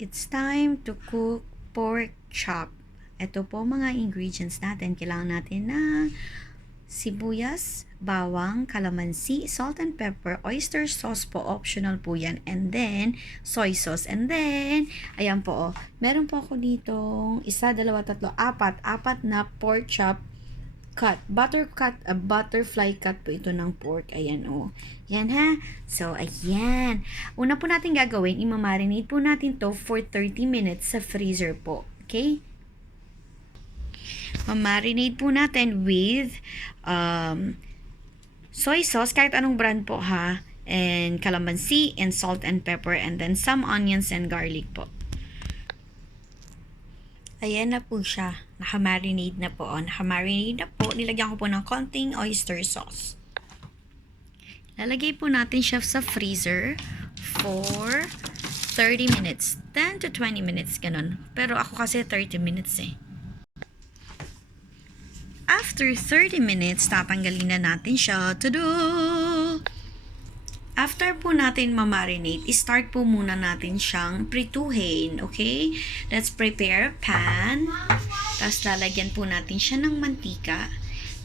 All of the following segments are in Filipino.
It's time to cook pork chop. Ito po mga ingredients natin. Kailangan natin ng sibuyas, bawang, kalamansi, salt and pepper, oyster sauce po, optional po yan. And then, soy sauce. And then, ayan po, meron po ako ditong isa, dalawa, tatlo, apat na pork chop cut. Butterfly cut po ito ng pork. Ayan Yan ha. So, ayan. Una po natin gagawin, imamarinate po natin to for 30 minutes sa freezer po. Okay? Mamarinate po natin with soy sauce, kahit anong brand po ha. And calamansi and salt and pepper and then some onions and garlic po. Ayan na po siya. Nakamarinate na po. Nakamarinate na po. Nilagyan ko po ng konting oyster sauce. Lalagay po natin siya sa freezer for 30 minutes. 10 to 20 minutes, ganun. Pero ako kasi 30 minutes eh. After 30 minutes, tatanggalin na natin siya. Tada! After po natin mamarinate, start po muna natin siyang prituhin. Okay? Let's prepare a pan. Tapos lalagyan po natin siya ng mantika.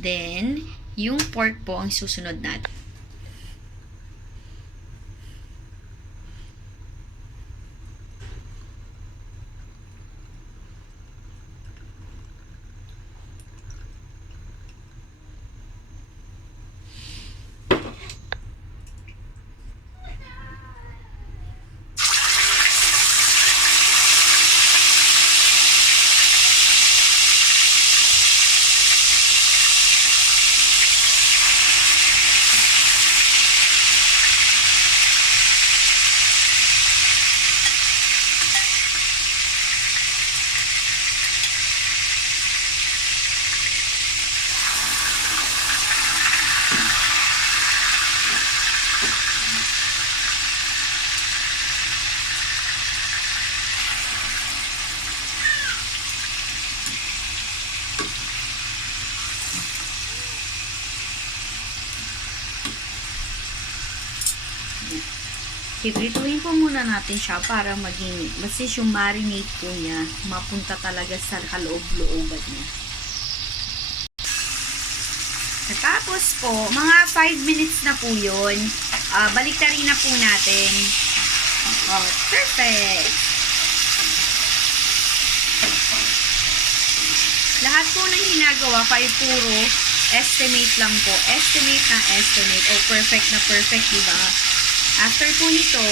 Then, yung pork po ang susunod natin. Iprituhin po muna natin siya para maging, basta yung marinate po niya, mapunta talaga sa kaloob-looban niya. Tapos po, mga 5 minutes na po yun. Baliktarin na po natin. Perfect! Lahat po ng ginagawa ay puro estimate lang po. Estimate na estimate. Perfect na perfect, diba? After po nito,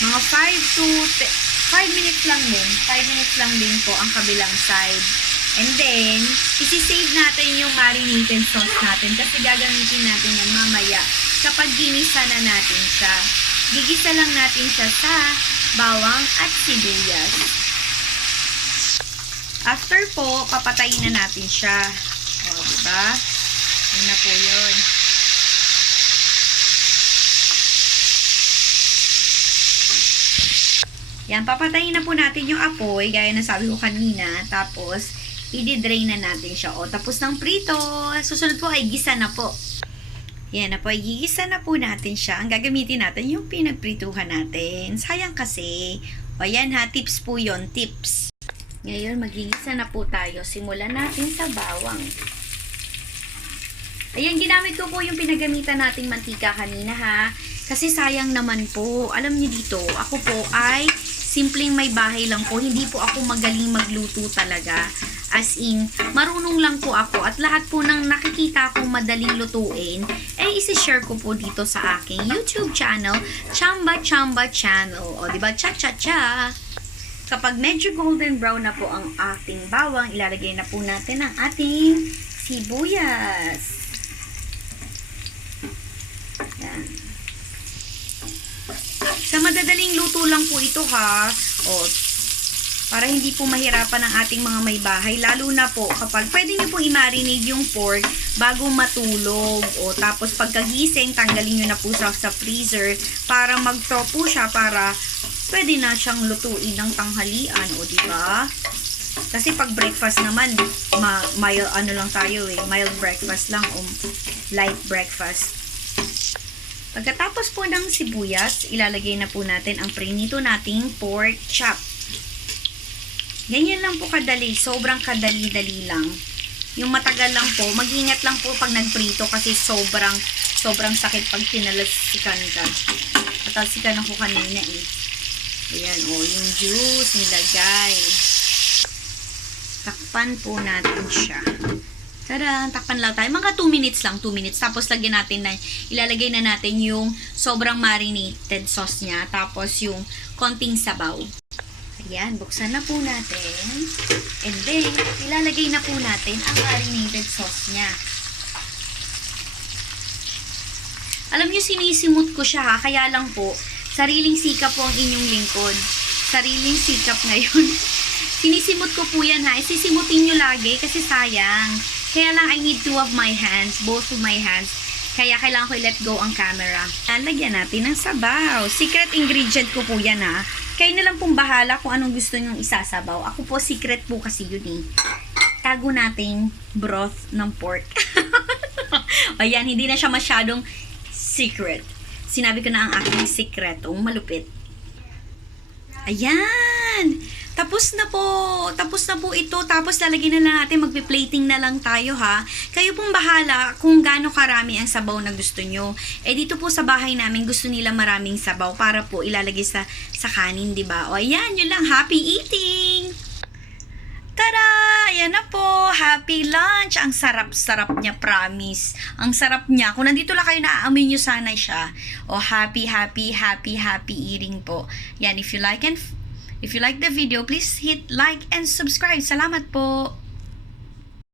mga 5 minutes lang din. 5 minutes lang din po ang kabilang side. And then, isi-save natin yung marinated sauce natin kasi gagamitin natin yan mamaya kapag ginisa na natin siya. Gigisa lang natin siya sa bawang at sibuyas. After po, papatayin na natin siya. Diba? Yun na po yun. Yan, papatayin na po natin yung apoy, gaya na sabi ko kanina. Tapos, i-drain na natin siya. Tapos ng prito, susunod po ay gisa na po. Yan na po, gigisa na po natin siya. Ang gagamitin natin yung pinagprituhan natin. Sayang kasi. Yan ha, tips po yon, tips. Ngayon, magigisa na po tayo. Simulan natin sa bawang. Ayan, ginamit ko po yung pinagamitan nating mantika kanina ha. Kasi sayang naman po. Alam niyo dito, ako po ay simpleng may bahay lang po. Hindi po ako magaling magluto talaga. As in, marunong lang po ako. At lahat po ng nakikita kong madaling lutuin, isi-share ko po dito sa aking YouTube channel, Chamba-Chamba channel. Diba? Cha-cha-cha! Kapag medyo golden brown na po ang ating bawang, ilalagay na po natin ang ating sibuyas. Yan. Sa madadaling luto lang po ito ha. Para hindi po mahirapan ang ating mga may bahay. Lalo na po kapag pwede nyo pong i-marinate yung pork bago matulog. Tapos pagkagising, tanggalin nyo na po sa freezer para mag-thaw po siya para pwede na siyang lutuin ng tanghalian. Diba? Kasi pag breakfast naman, mild breakfast lang o light breakfast. Pagkatapos po ng sibuyas, ilalagay na po natin ang prinito nating pork chop. Ganyan lang po kadali. Sobrang kadali-dali lang. Yung matagal lang po, mag-ingat lang po pag nagprito kasi sobrang sakit pag tinalasikan ka. Natalsikan ako kanina eh. Ayan, yung juice nilagay. Takpan po natin siya. Tada, takpan lang tayo. Mga 2 minutes lang, 2 minutes. Tapos ilalagay na natin yung sobrang marinated sauce niya. Tapos yung konting sabaw. Ayan, buksan na po natin. And then, ilalagay na po natin ang marinated sauce niya. Alam nyo, sinisimot ko siya ha. Kaya lang po, sariling sikap po ang inyong lingkod. Sariling sikap ngayon. Sinisimot ko po yan ha. Sisimutin nyo lagi kasi sayang. Kaya lang, I need 2 of my hands. Both of my hands. Kaya kailangan ko i-let go ang camera. Lalagyan natin ng sabaw. Secret ingredient ko po yan ha. Kayo na lang pong bahala kung anong gusto nyong isasabaw. Ako po, secret po kasi yun eh. Tago natin broth ng pork. Ayan, hindi na siya masyadong secret. Sinabi ko na ang aking sikretong malupit. Ayan! Tapos na po ito. Tapos lalagyan na lang natin, magpi-plating na lang tayo ha. Kayo pong bahala kung gaano karami ang sabaw na gusto nyo. Dito po sa bahay namin, gusto nila maraming sabaw para po ilalagay sa kanin, di ba? O ayan, yun lang. Happy eating! Tada! Ayan na po. Happy lunch. Ang sarap-sarap niya, promise. Ang sarap niya. Kung nandito lang kayo, naaamoy nyo sana siya. O happy eating po. Yan, if you like the video, please hit like and subscribe. Salamat po.